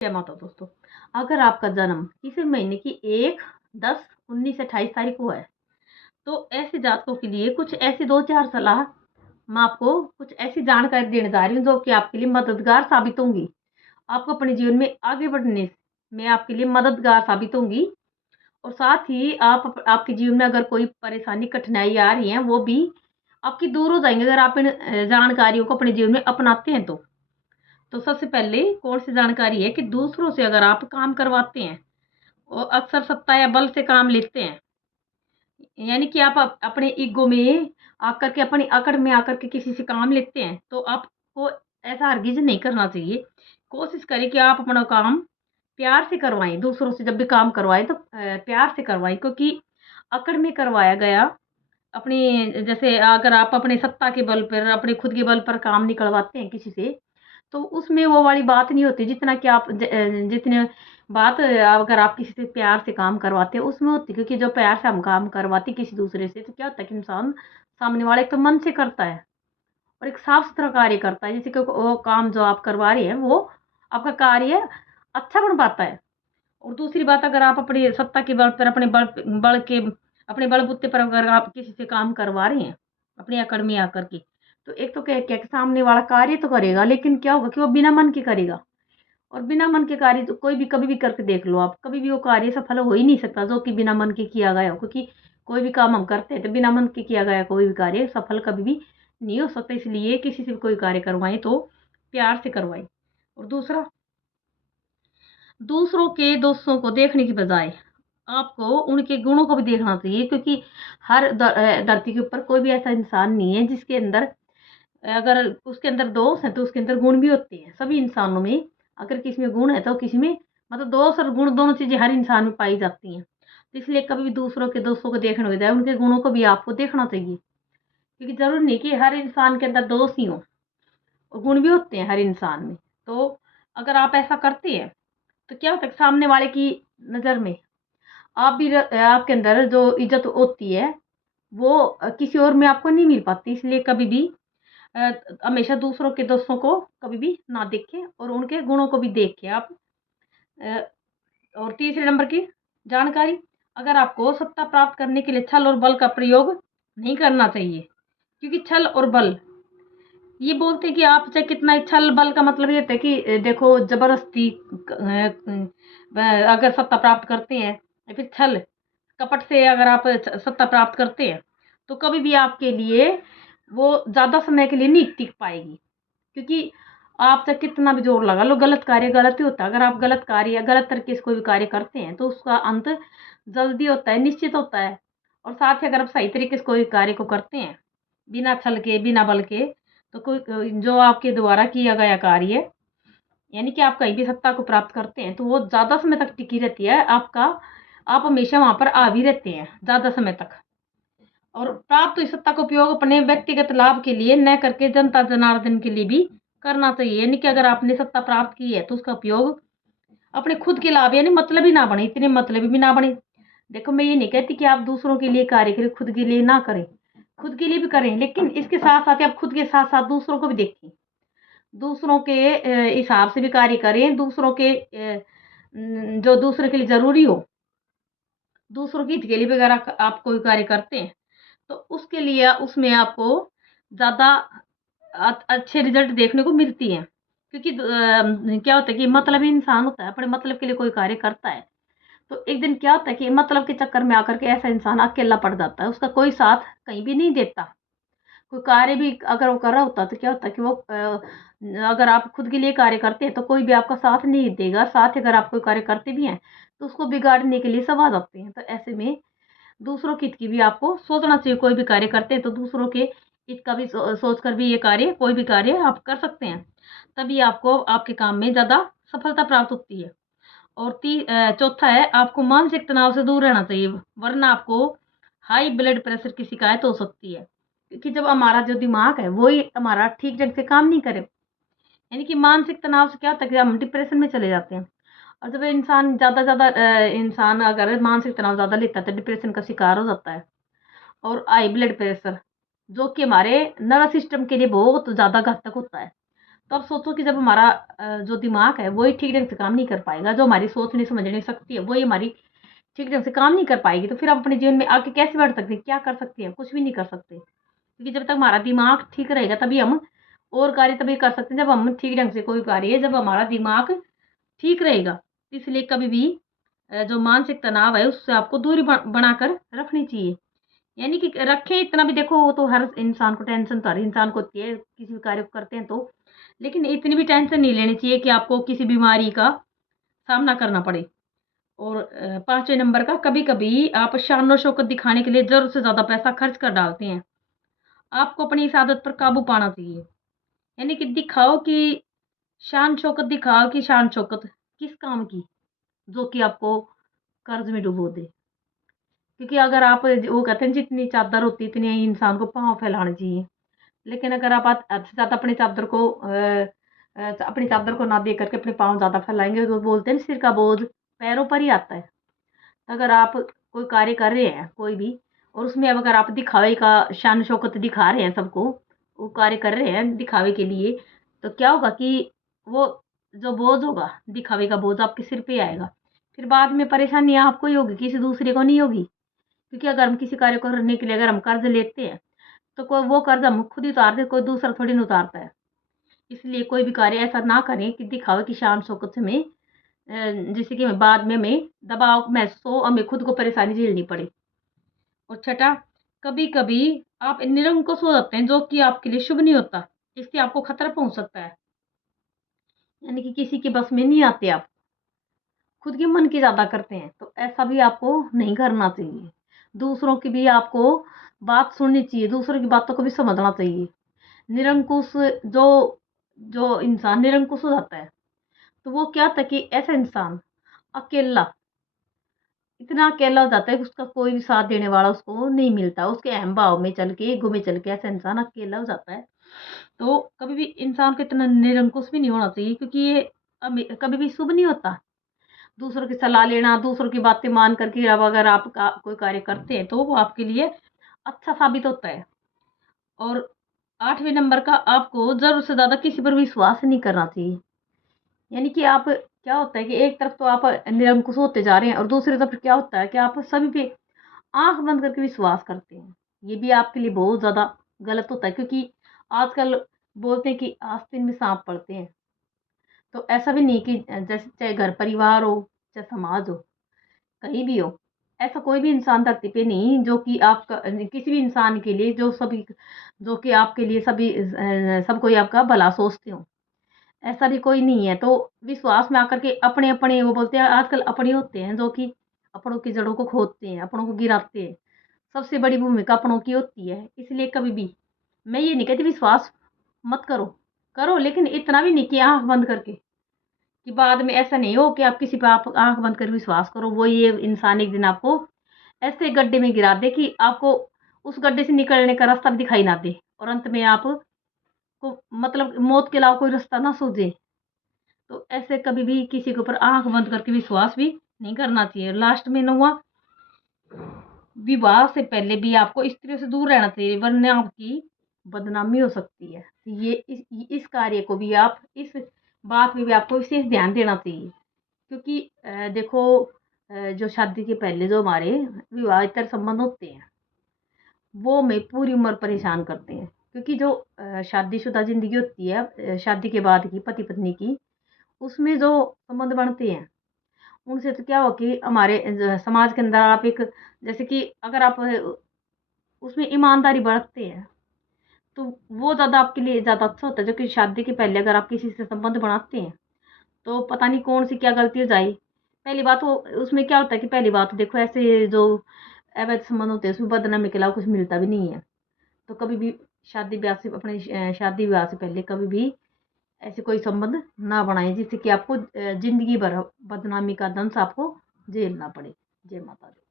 जय माता दोस्तों। अगर आपका जन्म किसी महीने की 1, 10, 19, 28 तारीख को है तो ऐसे जातकों के लिए कुछ ऐसी 2-4 सलाह मैं आपको कुछ ऐसी जानकारी देने जा रही हूँ जो कि आपके लिए मददगार साबित होंगी। आपको अपने जीवन में आगे बढ़ने में आपके लिए मददगार साबित होंगी और साथ ही आपके जीवन में अगर कोई परेशानी, कठिनाई आ रही है वो भी आपकी दूर हो जाएँगी अगर आप इन जानकारियों को अपने जीवन में अपनाते हैं तो। तो सबसे पहले कौन-सी जानकारी है कि दूसरों से अगर आप काम करवाते हैं और अक्सर सत्ता या बल से काम लेते हैं, यानी कि आप अपने ईगो में आकर के, अपनी अकड़ में आकर के किसी से काम लेते हैं, तो आपको ऐसा हरगिज़ नहीं करना चाहिए। कोशिश करें कि आप अपना काम प्यार से करवाएँ, दूसरों से जब भी काम करवाएँ तो प्यार से करवाएँ क्योंकि अकड़ में करवाया गया अपनी जैसे अगर आप अपने सत्ता के बल पर, अपने खुद के बल पर काम निकलवाते हैं किसी से, तो उसमें वो वाली बात नहीं होती जितना कि आप जितने बात अगर आप किसी से प्यार से काम करवाते हैं उसमें होती है क्योंकि जो प्यार से हम काम करवाते हैं किसी दूसरे से तो क्या होता है कि इंसान सामने वाला एक तो मन से करता है और एक साफ-सुथरा कार्य करता है। जैसे कि वो काम जो आप करवा रहे हैं वो आपका कार्य अच्छा बन पाता है। और दूसरी बात अगर आप अपनी सत्ता के बल पर अपने बलबूते पर अगर आप किसी से काम करवा रहे हैं, अपनी अकड़ में आकर के, तो एक तो क्या क्या कि सामने वाला कार्य तो करेगा, लेकिन क्या होगा कि वो बिना मन के करेगा और बिना मन के कार्य तो कोई भी कभी भी करके देख लो आप, कभी भी वो कार्य सफल हो ही नहीं सकता जो कि बिना मन के किया गया हो क्योंकि कोई भी काम हम करते हैं तो बिना मन के किया गया कोई भी कार्य सफल कभी भी नहीं हो सकता। इसलिए किसी से भी कोई कार्य करवाएँ तो प्यार से करवाएँ। और दूसरा, दूसरों के दोषों को देखने की बजाय आपको उनके गुणों को भी देखना चाहिए क्योंकि हर धरती के ऊपर कोई भी ऐसा इंसान नहीं है जिसके अंदर अगर उसके अंदर दोष है तो उसके अंदर गुण भी होते हैं। सभी इंसानों में अगर किसी में गुण है तो किसी में मतलब दोष और गुण दोनों चीज़ें हर इंसान में पाई जाती हैं। तो इसलिए कभी भी दूसरों के दोषों को देखने के बजाय उनके गुणों को भी आपको देखना चाहिए क्योंकि ज़रूरी नहीं कि हर इंसान के अंदर दोष ही हो और गुण भी होते हैं हर इंसान में। तो अगर आप ऐसा करते हैं तो क्या होता है कि सामने वाले की नज़र में आप भी आपके अंदर जो इज़्ज़त होती है वो किसी और में आपको नहीं मिल पाती। इसलिए कभी भी अ, हमेशा दूसरों के दोस्तों को कभी भी ना देखें और उनके गुणों को भी देखें आप। अ, और तीसरे नंबर की जानकारी, अगर आपको सत्ता प्राप्त करने के लिए छल और बल का प्रयोग नहीं करना चाहिए क्योंकि छल और बल ये बोलते हैं कि आप चाहे कितना ही छल बल का मतलब ये होता है कि देखो ज़बरदस्ती अगर सत्ता प्राप्त करते हैं या फिर छल कपट से अगर आप सत्ता प्राप्त करते हैं तो कभी भी आपके लिए वो ज़्यादा समय के लिए नहीं टिक पाएगी क्योंकि आप चाहे कितना भी जोर लगा लो गलत कार्य गलत ही होता है। अगर आप गलत कार्य या गलत तरीके से कोई भी कार्य करते हैं तो उसका अंत जल्दी होता है, निश्चित होता है। और साथ ही अगर आप सही तरीके से कोई कार्य को करते हैं बिना छल के, बिना बल के, तो कोई जो आपके द्वारा किया गया कार्य यानी कि आप कहीं भी सत्ता को प्राप्त करते हैं तो वो ज़्यादा समय तक टिकी रहती है। आप हमेशा वहाँ पर आ भी रहते हैं ज़्यादा समय तक। और प्राप्त हुई सत्ता का उपयोग अपने व्यक्तिगत लाभ के लिए न करके जनता जनार्दन के लिए भी करना चाहिए। यानी कि अगर आपने सत्ता प्राप्त की है तो उसका उपयोग अपने खुद के लाभ यानी मतलबी ना बने, इतने मतलबी भी ना बने। देखो मैं ये नहीं कहती कि आप दूसरों के लिए कार्य करें, खुद के लिए ना करें। खुद के लिए भी करें, लेकिन इसके साथ-साथ आप खुद के साथ-साथ दूसरों को भी देखें। दूसरों के हिसाब से भी कार्य करें, दूसरों के जो दूसरे के लिए ज़रूरी हो, दूसरों के हित के लिए भी अगर आप कोई कार्य करते हैं, तो उसके लिए उसमें आपको ज़्यादा अच्छे रिज़ल्ट देखने को मिलती हैं। क्योंकि क्या होता है कि मतलबी इंसान होता है, अपने मतलब के लिए कोई कार्य करता है, तो एक दिन क्या होता है कि मतलब के चक्कर में आकर के ऐसा इंसान अकेला पड़ जाता है, उसका कोई साथ कहीं भी नहीं देता। कोई कार्य भी अगर वो कर रहा होता है, तो क्या होता है कि वो अगर आप खुद के लिए कार्य करते हैं, तो कोई भी आपका साथ नहीं देगा। साथ ही अगर आप कोई कार्य करते भी हैं, तो उसको बिगाड़ने के लिए सब आ जाते हैं। तो ऐसे में दूसरों के हित की भी आपको सोचना चाहिए। कोई भी कार्य करते हैं तो दूसरों के हित का भी सोच कर भी ये कार्य कोई भी कार्य आप कर सकते हैं। तभी आपको आपके काम में ज़्यादा सफलता प्राप्त होती है। और चौथा है आपको मानसिक तनाव से दूर रहना चाहिए, वरना आपको हाई ब्लड प्रेशर की शिकायत हो सकती है। क्योंकि जब हमारा जो दिमाग है वो ही हमारा ठीक ढंग से काम नहीं करे, यानी कि मानसिक तनाव से क्या होता है कि हम डिप्रेशन में चले जाते हैं। और जब इंसान अगर मानसिक तनाव ज़्यादा लेता है तो डिप्रेशन का शिकार हो जाता है। और हाई ब्लड प्रेशर जो कि हमारे नर्वस सिस्टम के लिए बहुत ज़्यादा घातक होता है। तो अब सोचो कि जब हमारा जो दिमाग है वही ठीक ढंग से काम नहीं कर पाएगा, जो हमारी सोचने समझने शक्ति है वही हमारी ठीक ढंग से काम नहीं कर पाएगी, तो फिर हम अपने जीवन में आगे कैसे बढ़ सकते हैं, क्या कर सकते हैं? कुछ भी नहीं कर सकते। क्योंकि जब तक हमारा दिमाग ठीक रहेगा तभी हम और कार्य तभी कर सकते हैं, जब हम ठीक ढंग से कोई कार्य, जब हमारा दिमाग ठीक रहेगा। इसलिए कभी भी जो मानसिक तनाव है उससे आपको दूरी बनाकर रखनी चाहिए। यानी कि रखें इतना भी, देखो वो तो हर इंसान को टेंशन तो हर इंसान को होती है किसी भी कार्य को करते हैं तो, लेकिन इतनी भी टेंशन नहीं लेनी चाहिए कि आपको किसी बीमारी का सामना करना पड़े। और 5वें नंबर का, कभी-कभी आप शान और शौकत दिखाने के लिए ज़रूरत से ज़्यादा पैसा खर्च कर डालते हैं। आपको अपनी इस आदत पर काबू पाना चाहिए। यानी कि दिखाओ कि शान शौकत दिखाओ कि शान शौकत किस काम की, जो कि आपको कर्ज में डुबो दे। क्योंकि अगर आप, वो कहते हैं जितनी चादर होती है इतनी ही इंसान को पाँव फैलाने चाहिए। लेकिन अगर आप हद से ज़्यादा अपनी चादर को ना दे करके अपने पाँव ज़्यादा फैलाएँगे, तो बोलते हैं ना सिर का बोझ पैरों पर ही आता है। तो अगर आप कोई कार्य कर रहे हैं कोई भी, और उसमें अब अगर आप दिखावे का शान शौकत दिखा रहे हैं सबको, वो कार्य कर रहे हैं दिखावे के लिए, तो क्या होगा कि वो जो बोझ होगा, दिखावे का बोझ आपके सिर पे आएगा। फिर बाद में परेशानी आपको ही होगी, किसी दूसरे को नहीं होगी। क्योंकि अगर हम किसी कार्य को करने के लिए अगर हम कर्ज लेते हैं, तो कोई वो कर्ज हम खुद ही उतारते हैं, कोई दूसरा थोड़ी ना उतारता है। इसलिए कोई भी कार्य ऐसा ना करें कि दिखावे की शान शौकत से हमें जिससे कि हमें बाद में हमें दबाव महसूस हो, हमें खुद को परेशानी झेलनी पड़े। और छठा, कभी-कभी आप निरंकुश हो जाते हैं जो कि आपके लिए शुभ नहीं होता। इससे आपको खतरा पहुँच सकता है। यानी कि किसी के बस में नहीं आते आप, खुद के मन की ज़्यादा करते हैं, तो ऐसा भी आपको नहीं करना चाहिए। दूसरों की भी आपको बात सुननी चाहिए, दूसरों की बातों को भी समझना चाहिए। निरंकुश जो जो इंसान निरंकुश हो जाता है, तो वो क्या होता है कि ऐसा इंसान अकेला, इतना अकेला हो जाता है कि उसका कोई भी साथ देने वाला उसको नहीं मिलता। उसके अहम भाव में चल के, ईगो में चल के ऐसा इंसान अकेला हो जाता है। तो कभी भी इंसान को इतना निरंकुश भी नहीं होना चाहिए, क्योंकि ये कभी भी शुभ नहीं होता। दूसरों की सलाह लेना, दूसरों की बातें मान करके अब अगर आप कोई कार्य करते हैं, तो वो आपके लिए अच्छा साबित होता है। और 8वें नंबर का, आपको ज़रूरत से ज़्यादा किसी पर विश्वास नहीं करना चाहिए। यानी कि आप, क्या होता है कि एक तरफ तो आप निरंकुश होते जा रहे हैं और दूसरी तरफ क्या होता है कि आप सभी पे आँख बंद करके विश्वास करते हैं। ये भी आपके लिए बहुत ज़्यादा गलत होता है, क्योंकि आजकल बोलते हैं कि आस्तीन में साँप पड़ते हैं। तो ऐसा भी नहीं कि जैसे चाहे घर परिवार हो, चाहे समाज हो, कहीं भी हो, ऐसा कोई भी इंसान धरती पे नहीं जो कि आपका किसी भी इंसान के लिए जो कि आपके लिए सब कोई आपका भला सोचते हो। ऐसा भी कोई नहीं है। तो विश्वास में आकर के अपने-अपने, वो बोलते हैं आजकल अपने होते हैं जो कि अपनों की जड़ों को खोदते हैं, अपनों को गिराते हैं। सबसे बड़ी भूमिका अपनों की होती है। इसलिए कभी भी मैं ये नहीं कहती विश्वास मत करो, करो लेकिन इतना भी नहीं कि आँख बंद करके, कि बाद में ऐसा नहीं हो कि आप किसी पे आप आँख बंद कर विश्वास करो, वो ये इंसान एक दिन आपको ऐसे गड्ढे में गिरा दे कि आपको उस गड्ढे से निकलने का रास्ता भी दिखाई ना दे, और अंत में आप को मतलब मौत के अलावा कोई रास्ता ना सूझे। तो ऐसे कभी भी किसी के ऊपर आँख बंद करके विश्वास भी नहीं करना चाहिए। लास्ट में 9वां, विवाह से पहले भी आपको स्त्रियों से दूर रहना चाहिए, वरना आपकी बदनामी हो सकती है। ये इस कार्य को भी आप, इस बात में भी आपको विशेष ध्यान देना चाहिए। क्योंकि देखो, जो शादी के पहले जो हमारे विवाहेतर संबंध होते हैं, वो हमें पूरी उम्र परेशान करते हैं। क्योंकि जो शादीशुदा ज़िंदगी होती है, शादी के बाद की पति-पत्नी की, उसमें जो संबंध बनते हैं, उनसे तो क्या हो कि हमारे समाज के अंदर आप एक, जैसे कि अगर आप उसमें ईमानदारी बरतते हैं, तो वो ज़्यादा आपके लिए ज़्यादा अच्छा होता है। जो कि शादी के पहले अगर आप किसी से संबंध बनाते हैं, तो पता नहीं कौन-सी क्या गलती हो जाए। पहली बात वो, उसमें क्या होता है कि पहली बात तो देखो, ऐसे जो अवैध संबंध होते हैं उसमें बदनामी के अलावा कुछ मिलता भी नहीं है। तो कभी भी शादी विवाह से पहले कभी भी ऐसे कोई संबंध ना बनाएँ जिससे कि आपको ज़िंदगी भर बदनामी का दंश आपको झेलना पड़े। जय माता दी।